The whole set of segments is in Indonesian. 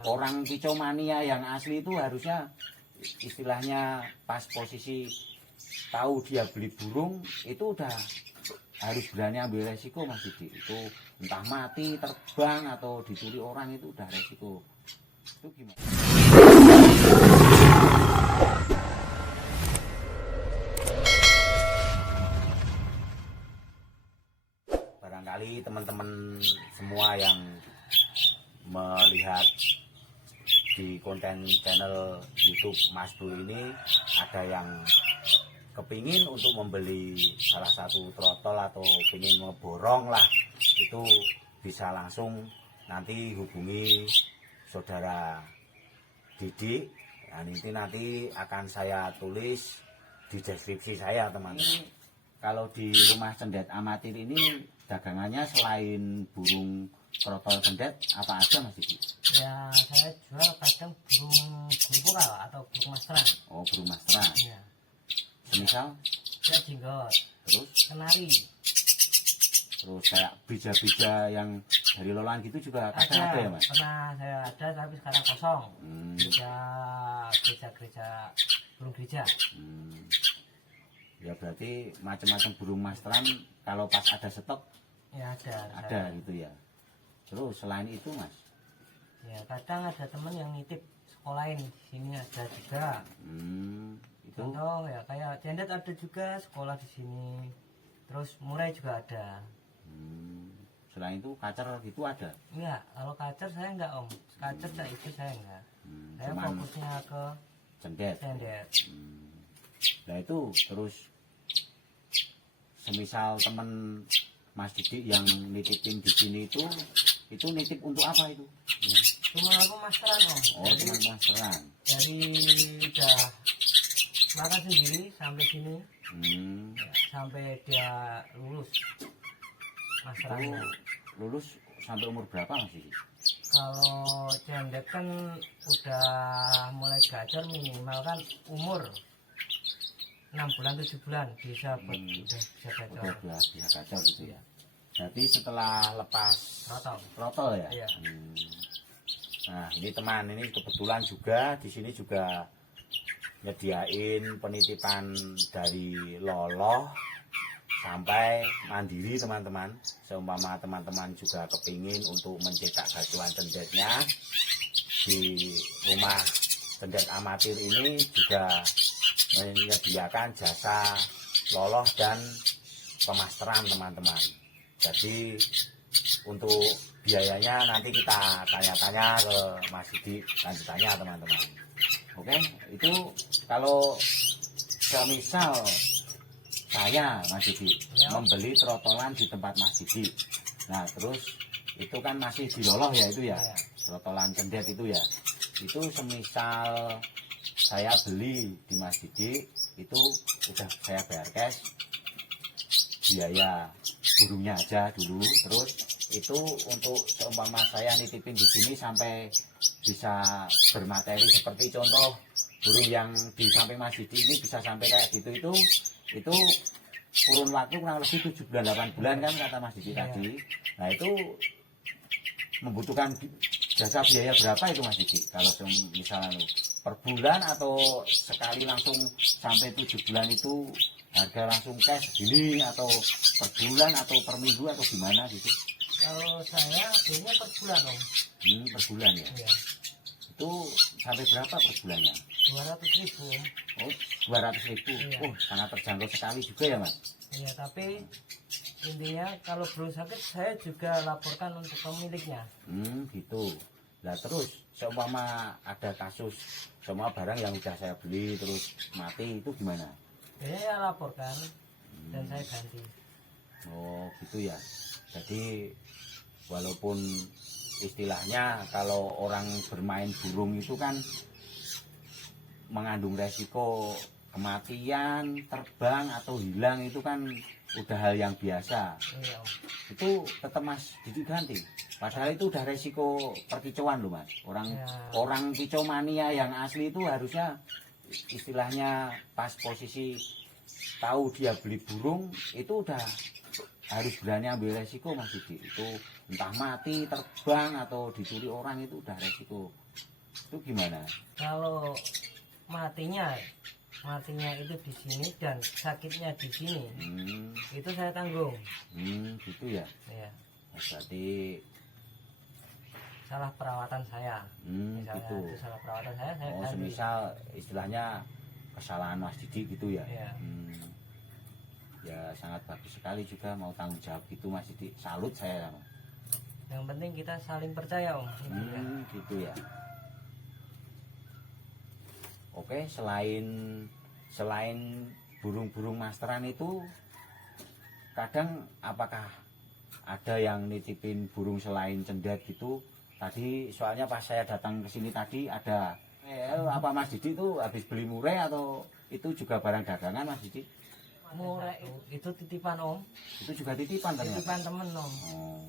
Orang kicomania yang asli itu harusnya istilahnya pas posisi tahu dia beli burung itu udah harus berani ambil resiko Mas Didi. Itu entah mati, terbang atau dicuri orang itu udah resiko. Itu gimana? Barangkali teman-teman semua yang melihat di konten channel YouTube Mas Bro ini ada yang kepingin untuk membeli salah satu trotol atau ingin ngeborong lah, itu bisa langsung nanti hubungi saudara Didik. Nah, nanti akan saya tulis di deskripsi saya teman-teman. Kalau di rumah cendet amatir ini dagangannya selain burung trotol cendet apa aja Mas Didi? Ya saya jual kadang burung pokal atau burung masteran. Oh, burung masteran. Ya. Semisal? Ya jenggot. Terus? Kenari. Terus kayak bija-bija yang dari loloan gitu juga kadang ada ya Mas? Pernah saya ada tapi sekarang kosong. Gereja burung gereja. Ya berarti macam-macam burung masteran kalau pas ada stok ya ada gitu ya. Terus selain itu Mas? Ya kadang ada teman yang nitip sekolahin di sini ada juga. Itu contoh ya kayak cendet ada juga sekolah di sini. Terus murai juga ada. Selain itu kacer gitu ada? Enggak, kalau kacer saya enggak Om. Kacer saya itu saya enggak. Saya fokusnya ke cendet. Nah itu terus semisal temen Mas Didi yang nitipin di sini itu nitip untuk apa itu? Cuma aku masteran Om. Oh, cuma masteran. Dari udah makan sendiri sampai sini. Ya, sampai dia lulus masterannya. Lulus sampai umur berapa Mas Didi? Kalau cendet kan udah mulai gacor minimal kan umur 6 bulan 7 bulan bisa udah bisa gacor. Udah bisa gacor gitu ya. Berarti setelah lepas trotol ya? Iya. Nah, ini teman ini kebetulan juga di sini juga nyediain penitipan dari loloh sampai mandiri teman-teman. Seumpama teman-teman juga kepingin untuk mencetak gacuan cendetnya di rumah cendet amatir ini juga menyediakan jasa loloh dan pemasteran teman-teman. Jadi untuk biayanya nanti kita tanya-tanya ke Mas Didi lanjutannya teman-teman. Oke, itu kalau semisal saya Mas Didi membeli trotolan di tempat Mas Didi. Nah terus itu kan masih di loloh ya itu ya, trotolan cendet itu ya. Itu semisal saya beli di Mas Didi itu udah saya bayar cash, biaya burungnya aja dulu. Terus itu untuk seumpama saya nitipin di sini sampai bisa bermateri seperti contoh burung yang di samping Mas Didi ini bisa sampai kayak gitu itu kurun waktu kurang lebih 7 bulan 8 bulan kan kata Mas Didi tadi. Nah itu membutuhkan jasa biaya berapa itu Mas Didi kalau misalnya per bulan atau sekali langsung sampai 7 bulan itu harga langsung cash segini atau per bulan atau per minggu atau gimana gitu? Kalau saya biasanya per bulan Om. Per bulan ya? Iya. Itu sampai berapa per bulannya? 200.000 Om. Oh 200.000. Iya. Oh sangat terjangkau sekali juga ya Mas? Iya tapi intinya kalau burung sakit saya juga laporkan untuk pemiliknya. Gitu. Nah terus seumpama ada kasus semua barang yang udah saya beli terus mati itu gimana? Saya laporkan dan saya ganti. Oh gitu ya. Jadi walaupun istilahnya kalau orang bermain burung itu kan mengandung resiko kematian, terbang atau hilang itu kan udah hal yang biasa. Iya Om. Itu tetap Mas Didi ganti. Padahal itu udah resiko perkicauan loh Mas. Orang kicomania yang asli itu harusnya istilahnya pas posisi tahu dia beli burung itu udah harus berani ambil resiko Mas Didi. Itu entah mati, terbang atau dicuri orang itu udah resiko Itu gimana? Kalau matinya itu di sini dan sakitnya di sini, itu saya tanggung. Gitu ya. Ya, Berarti salah perawatan saya. Misalnya gitu. itu salah perawatan saya Oh, ganti. semisal istilahnya kesalahan Mas Didi gitu ya. Ya. Ya sangat bagus sekali juga mau tanggung jawab gitu Mas Didi. Salut saya sama. Yang penting kita saling percaya, Om. Ya. Gitu ya. Oke, selain burung-burung masteran itu, kadang apakah ada yang nitipin burung selain cendet gitu? Tadi soalnya pas saya datang ke sini tadi ada apa Mas Didi itu habis beli murai atau itu juga barang dagangan Mas Didi? Murai itu titipan, Om. Itu juga titipan ternyata. Titipan temen, Om. Oh.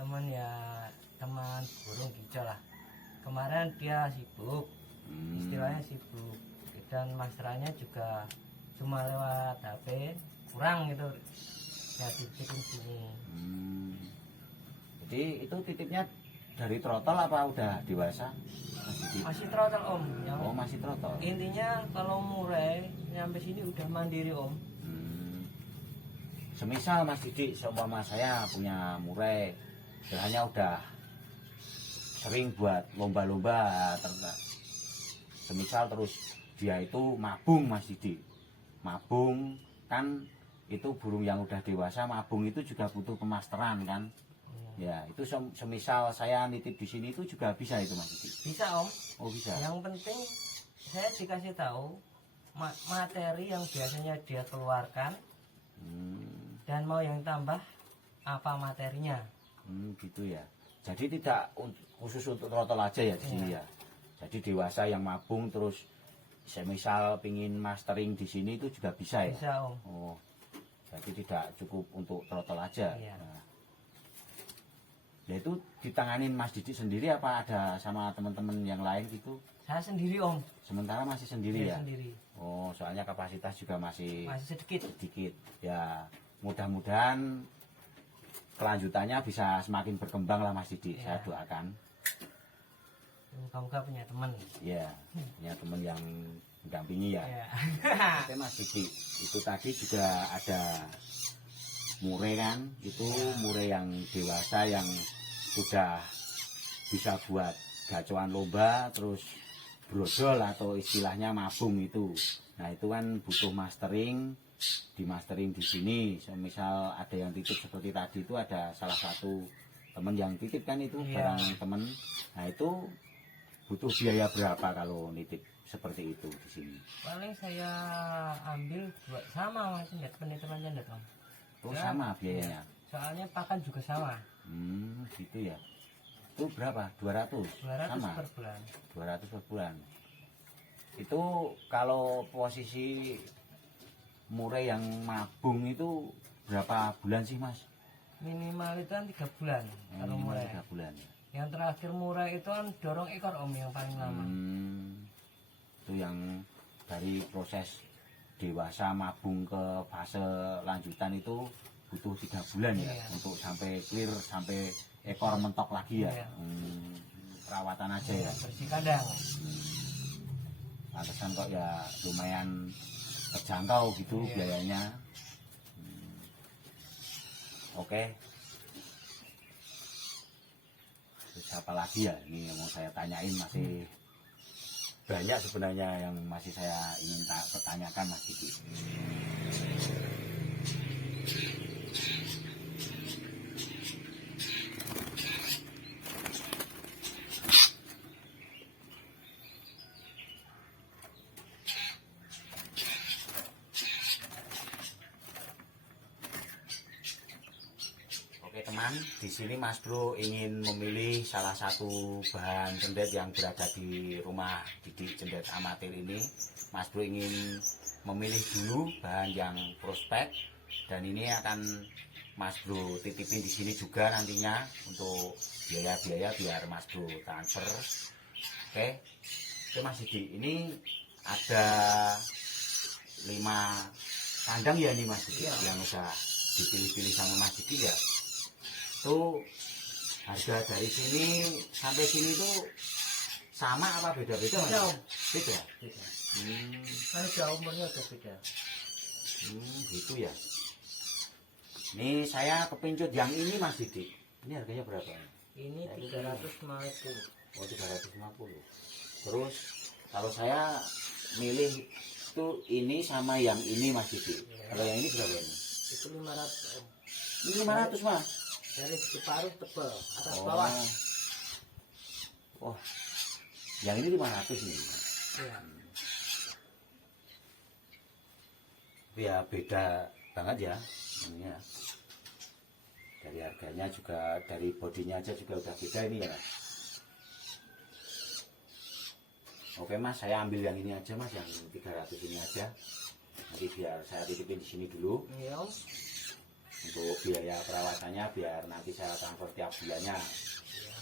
Temen burung kicau lah. Kemarin dia sibuk, istilahnya sibuk, dan masteranya juga cuma lewat HP, kurang gitu ya, titipin sini. Jadi itu titipnya dari trotol apa udah dewasa? Masih trotol, Om. Oh, masih trotol. Intinya kalau murai nyampe sini udah mandiri, Om. Semisal Mas Didi seumpama saya punya murai, istilahnya udah sering buat lomba-lomba semisal terus dia itu mabung Mas Didi. Mabung kan itu burung yang udah dewasa, mabung itu juga butuh pemasteran kan. Ya, itu semisal saya nitip di sini itu juga bisa itu Mas Didi. Bisa, Om. Oh, bisa. Yang penting saya dikasih tahu materi yang biasanya dia keluarkan, dan mau yang tambah apa materinya. Gitu ya. Jadi tidak khusus untuk trotol aja ya di sini ya. Jadi dewasa yang mabung terus semisal pingin mastering di sini itu juga bisa ya. Bisa, Om. Oh, jadi tidak cukup untuk trotol aja. Iya. Nah, ya itu ditanganin Mas Didi sendiri apa ada sama teman-teman yang lain gitu? Saya sendiri, Om. Sementara masih sendiri ya. Sendiri. Oh, soalnya kapasitas juga masih Sedikit. Ya, mudah-mudahan kelanjutannya bisa semakin berkembang lah Mas Didi. Saya doakan. Moga-moga punya teman. Ya, punya teman yang mendampingi ya. Oke Mas Didi, itu tadi juga ada murai kan, itu murai yang dewasa yang sudah bisa buat gacoan lomba, terus brodol atau istilahnya mabung itu. Nah itu kan butuh mastering, di mastering di sini. Misal ada yang titip seperti tadi itu ada salah satu teman yang titip kan itu barang teman. Nah itu butuh biaya berapa kalau nitip seperti itu di sini? Paling saya ambil buat sama macam ya penitipan cendet, Om. Oh sama biayanya. Soalnya pakan juga sama. Gitu ya. Itu berapa? 200? 200 sama? per bulan. 200 per bulan. Itu kalau posisi murai yang mabung itu berapa bulan sih Mas? Minimal itu kan 3 bulan kalau Minimal murai. 3 bulan. Yang terakhir murai itu kan dorong ekor, Om, yang paling lama. Itu yang dari proses dewasa mabung ke fase lanjutan itu butuh 3 bulan ya, untuk sampai clear, sampai ekor mentok lagi ya. Perawatan aja ya. Bersih kandang. Pantesan kok ya lumayan terjangkau gitu biayanya. Oke. Terus apa lagi ya ini yang mau saya tanyain, masih banyak sebenarnya yang masih saya ingin pertanyakan Mas Didi. Oke teman, di sini Mas Bro ingin memilih salah satu bahan cendet yang berada di rumah Didi Cendet Amatir ini. Mas Bro ingin memilih dulu bahan yang prospek, dan ini akan Mas Bro titipin di sini juga nantinya untuk biaya-biaya biar Mas Bro transfer. Oke, Mas Didi, ini ada 5 kandang ya nih Mas Didi, yang udah dipilih-pilih sama Mas Didi ya. Itu harga dari sini sampai sini tuh sama apa beda-beda Mas? Jauh. Beda. Beda. Hmm, Kan udah umurnya udah beda. gitu ya. Nih saya kepincut yang ini Mas Didi. Ini harganya berapa? Ini 350. Oh 350. Terus kalau saya milih itu ini sama yang ini Mas Didi. Ya. Kalau yang ini berapa ini? Itu 500 Om. Ini 500 Mas. Dari segi paruh tebal atas Oh. bawah. Oh. Yang ini 500 nih. Iya. Ya beda banget ya. Ini ya. Dari harganya juga, dari bodinya aja juga udah beda ini ya. Oke Mas, saya ambil yang ini aja Mas, yang 300 ini aja. Nanti biar saya titipin di sini dulu Iya Om. untuk biaya perawatannya, biar nanti saya transfer tiap bulannya. Iya.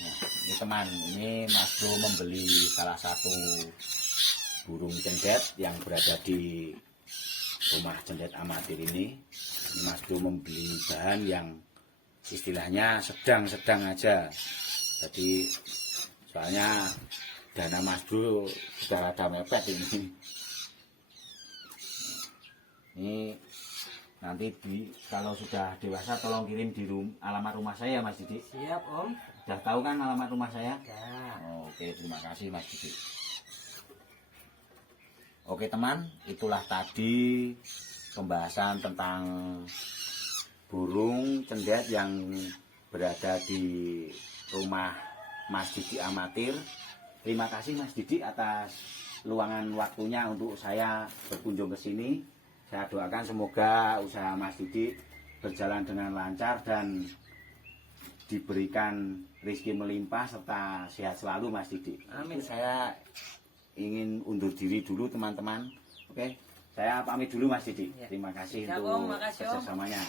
Nah, ini teman, ini Mas Bro membeli salah satu burung cendet yang berada di rumah cendet amatir ini. Ini Mas Bro membeli bahan yang istilahnya sedang-sedang aja. Jadi soalnya dana Mas Bro sudah ada mepet ini. Ini nanti kalau sudah dewasa tolong kirim di alamat rumah saya Mas Didi. Siap Om. Sudah tahu kan alamat rumah saya? Ya. Oke, terima kasih Mas Didi. Oke teman, itulah tadi pembahasan tentang burung cendet yang berada di rumah Mas Didi Amatir. Terima kasih Mas Didi atas luangan waktunya untuk saya berkunjung ke sini. Saya doakan semoga usaha Mas Didi berjalan dengan lancar dan diberikan rezeki melimpah serta sehat selalu Mas Didi. Amin. Saya ingin undur diri dulu teman-teman. Oke, saya pamit dulu Mas Didi. Ya. Terima kasih Siap, untuk Om. Makasih, Om. kerjasamanya.